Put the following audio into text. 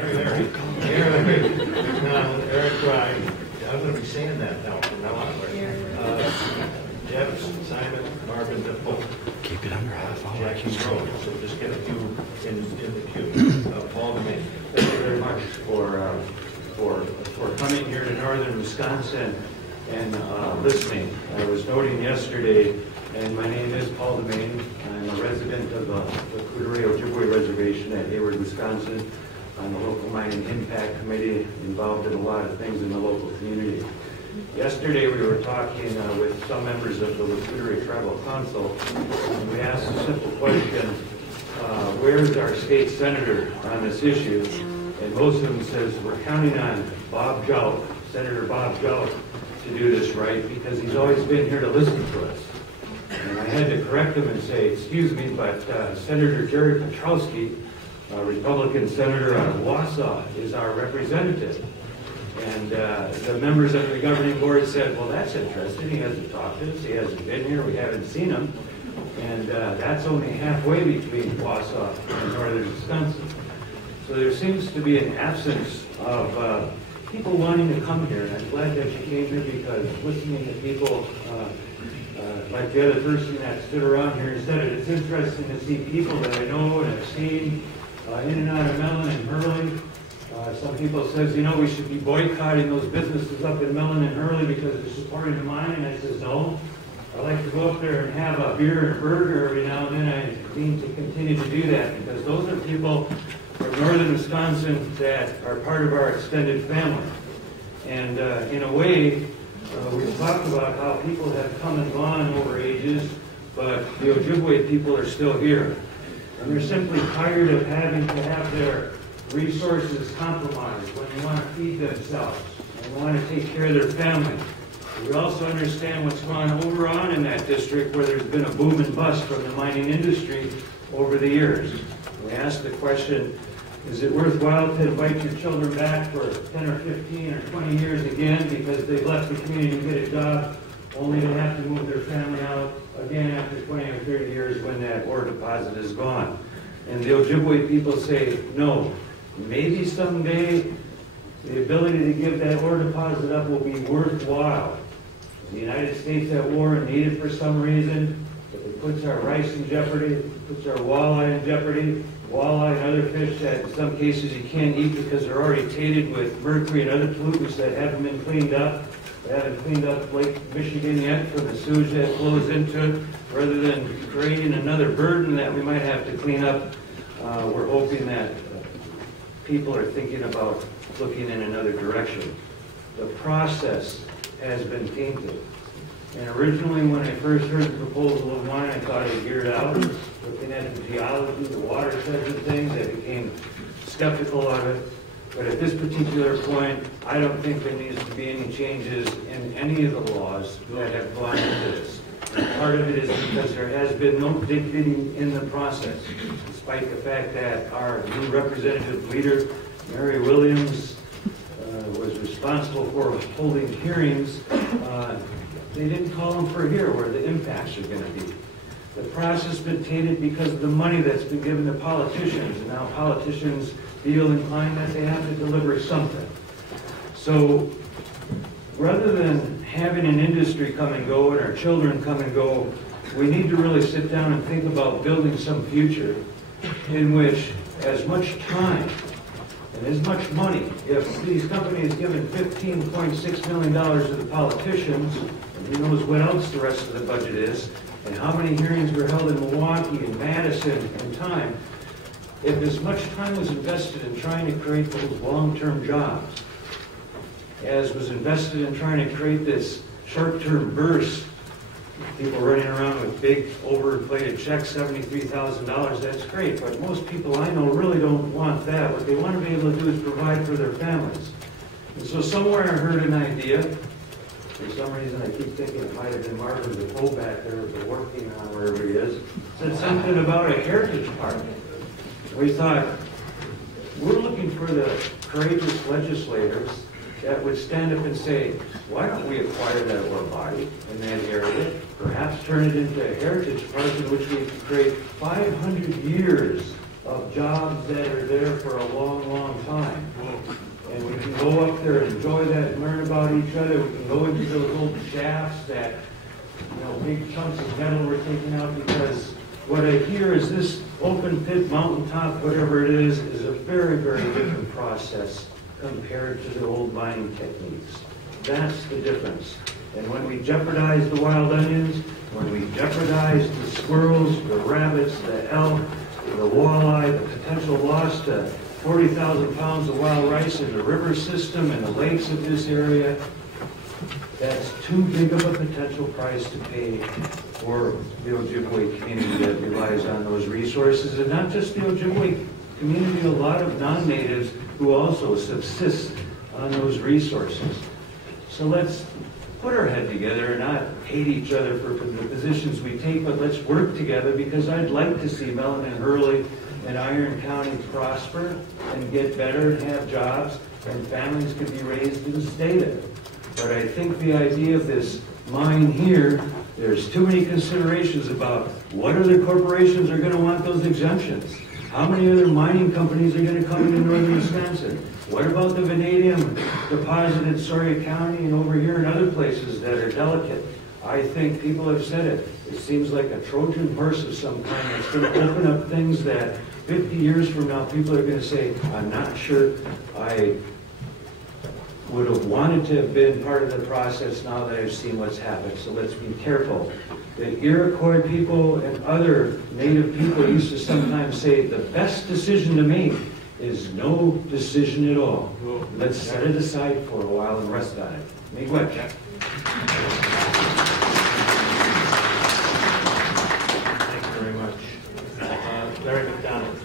Eric Ryan. I'm going to be saying that now from now on. Jeff, Simon, Marvin, DePaul. Keep it under half hour. Jackie Rose. So just get a few in the queue. Paul DeMain. Thank you very much for coming here to northern Wisconsin and listening. I was noting yesterday, and my name is Paul DeMain. I'm a resident of the Cooteree Ojibwe Reservation at Hayward, Wisconsin. I'm the local mining impact committee, involved in a lot of things in the local community. Yesterday we were talking with some members of the Cooteree Tribal Council, and we asked a simple question, where's our state senator on this issue? And most of them says, we're counting on Bob Jout, Senator Bob Jout, to do this right, because he's always been here to listen to us. And I had to correct him and say, excuse me, but Senator Jerry Petrowski, Republican senator out of Wausau, is our representative. And the members of the governing board said, well, that's interesting. He hasn't talked to us. He hasn't been here. We haven't seen him. And that's only halfway between Wausau and northern Wisconsin. So there seems to be an absence of people wanting to come here. And I'm glad that you came here, because listening to people like the other person that stood around here and said it, it's interesting to see people that I know and have seen in and out of Mellon and Hurley. Some people says, you know, we should be boycotting those businesses up in Mellon and Hurley because they're supporting the mine. And I says, no. I like to go up there and have a beer and a burger every now and then. I mean to continue to do that, because those are people from northern Wisconsin that are part of our extended family. And in a way, we've talked about how people have come and gone over ages, but the Ojibwe people are still here. And they're simply tired of having to have their resources compromised when they want to feed themselves and they want to take care of their family. We also understand what's gone over on in that district, where there's been a boom and bust from the mining industry over the years. We asked the question, is it worthwhile to invite your children back for 10 or 15 or 20 years again because they left the community to get a job, only to have to move their family out again after 20 or 30 years when that ore deposit is gone? And the Ojibwe people say, no. Maybe someday the ability to give that ore deposit up will be worthwhile. The United States at war and need it for some reason. If it puts our rice in jeopardy, it puts our walleye in jeopardy, walleye and other fish that in some cases you can't eat because they're already tainted with mercury and other pollutants that haven't been cleaned up. They haven't cleaned up Lake Michigan yet from the sewage that flows into it. Rather than creating another burden that we might have to clean up, we're hoping that people are thinking about looking in another direction. The process has been tainted. And originally, when I first heard the proposal of mine, I thought it geared out. Looking at the geology, the water sets and things, I became skeptical of it. But at this particular point, I don't think there needs to be any changes in any of the laws that have gone into this. And part of it is because there has been no dignity in the process, despite the fact that our new representative leader, Mary Williams, was responsible for holding hearings. They didn't call them for here where the impacts are going to be. The process has been tainted because of the money that's been given to politicians, and now politicians feel inclined that they have to deliver something. So rather than having an industry come and go and our children come and go, we need to really sit down and think about building some future in which as much time and as much money, if these companies given $15.6 million to the politicians, and who knows what else the rest of the budget is, and how many hearings were held in Milwaukee and Madison and time, if as much time was invested in trying to create those long-term jobs as was invested in trying to create this short-term burst, people running around with big overinflated checks, $73,000, that's great. But most people I know really don't want that. What they want to be able to do is provide for their families. And so somewhere I heard an idea. For some reason I keep thinking it might have been Marvin DePaul back there, but working on wherever he is, said something about a heritage park. We thought, we're looking for the courageous legislators that would stand up and say, why don't we acquire that ore body in that area, perhaps turn it into a heritage park in which we create 500 years of jobs that are there for a long, long time. And we can go up there and enjoy that and learn about each other. We can go into those old shafts that, big chunks of metal were taken out, because what I hear is this open pit, mountaintop, whatever it is a very, very different process compared to the old mining techniques. That's the difference. And when we jeopardize the wild onions, when we jeopardize the squirrels, the rabbits, the elk, the walleye, the potential loss to 40,000 pounds of wild rice in the river system and the lakes of this area, that's too big of a potential price to pay for the Ojibwe community that relies on those resources. And not just the Ojibwe community, a lot of non-natives who also subsist on those resources. So let's put our head together and not hate each other for the positions we take, but let's work together, because I'd like to see Mellon and Hurley and Iron County prosper and get better and have jobs, and families can be raised and stay there. But I think the idea of this mine here, there's too many considerations about what other corporations are going to want those exemptions. How many other mining companies are going to come into northern Wisconsin? What about the vanadium deposit in Sawyer County and over here in other places that are delicate? I think people have said it. It seems like a Trojan horse of some kind that's going to open up things that 50 years from now people are going to say, I'm not sure I would have wanted to have been part of the process now that I've seen what's happened. So let's be careful. The Iroquois people and other Native people used to sometimes say the best decision to make is no decision at all. Let's set it aside for a while and rest on it. Make what, Jack? Thank you very much. Larry McDonald.